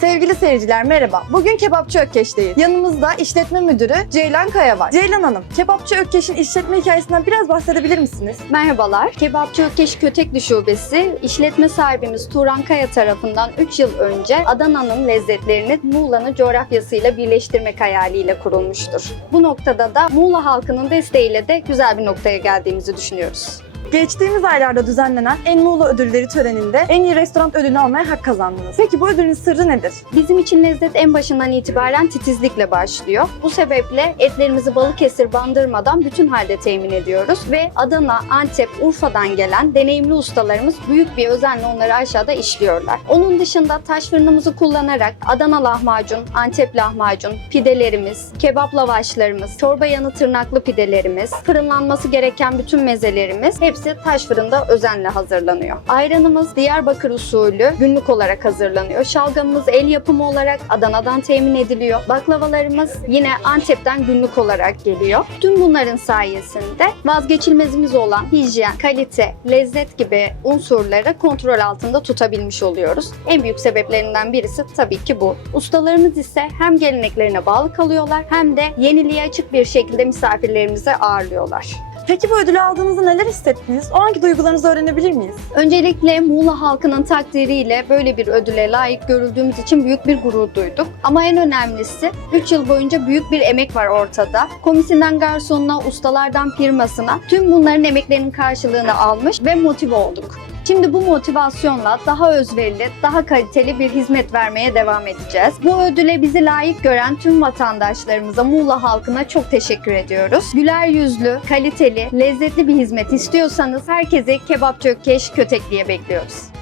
Sevgili seyirciler merhaba. Bugün Kebapçı Ökkeş'teyiz. Yanımızda işletme müdürü Ceylan Kaya var. Ceylan Hanım, Kebapçı Ökkeş'in işletme hikayesinden biraz bahsedebilir misiniz? Merhabalar. Kebapçı Ökkeş Kötekli Şubesi işletme sahibimiz Turan Kaya tarafından 3 yıl önce Adana'nın lezzetlerini Muğla'nın coğrafyasıyla birleştirmek hayaliyle kurulmuştur. Bu noktada da Muğla halkının desteğiyle de güzel bir noktaya geldiğimizi düşünüyoruz. Geçtiğimiz aylarda düzenlenen En Muğla Ödülleri töreninde en iyi restoran ödülünü almaya hak kazandınız. Peki bu ödülün sırrı nedir? Bizim için lezzet en başından itibaren titizlikle başlıyor. Bu sebeple etlerimizi Balıkesir bandırmadan bütün halde temin ediyoruz ve Adana, Antep, Urfa'dan gelen deneyimli ustalarımız büyük bir özenle onları aşağıda işliyorlar. Onun dışında taş fırınımızı kullanarak Adana lahmacun, Antep lahmacun, pidelerimiz, kebap lavaşlarımız, çorba yanı tırnaklı pidelerimiz, fırınlanması gereken bütün mezelerimiz hepsi taş fırında özenle hazırlanıyor. Ayranımız Diyarbakır usulü günlük olarak hazırlanıyor. Şalgamımız el yapımı olarak Adana'dan temin ediliyor. Baklavalarımız yine Antep'ten günlük olarak geliyor. Tüm bunların sayesinde vazgeçilmezimiz olan hijyen, kalite, lezzet gibi unsurları kontrol altında tutabilmiş oluyoruz. En büyük sebeplerinden birisi tabii ki bu. Ustalarımız ise hem geleneklerine bağlı kalıyorlar hem de yeniliğe açık bir şekilde misafirlerimizi ağırlıyorlar. Peki bu ödülü aldığınızda neler hissettiniz? O anki duygularınızı öğrenebilir miyiz? Öncelikle Muğla halkının takdiriyle böyle bir ödüle layık görüldüğümüz için büyük bir gurur duyduk. Ama en önemlisi 3 yıl boyunca büyük bir emek var ortada. Komisinden garsonuna, ustalardan firmasına tüm bunların emeklerinin karşılığını almış ve motive olduk. Şimdi bu motivasyonla daha özverili, daha kaliteli bir hizmet vermeye devam edeceğiz. Bu ödüle bizi layık gören tüm vatandaşlarımıza, Muğla halkına çok teşekkür ediyoruz. Güler yüzlü, kaliteli, lezzetli bir hizmet istiyorsanız herkesi Kebapçı Ökkeş Kötekli'ye bekliyoruz.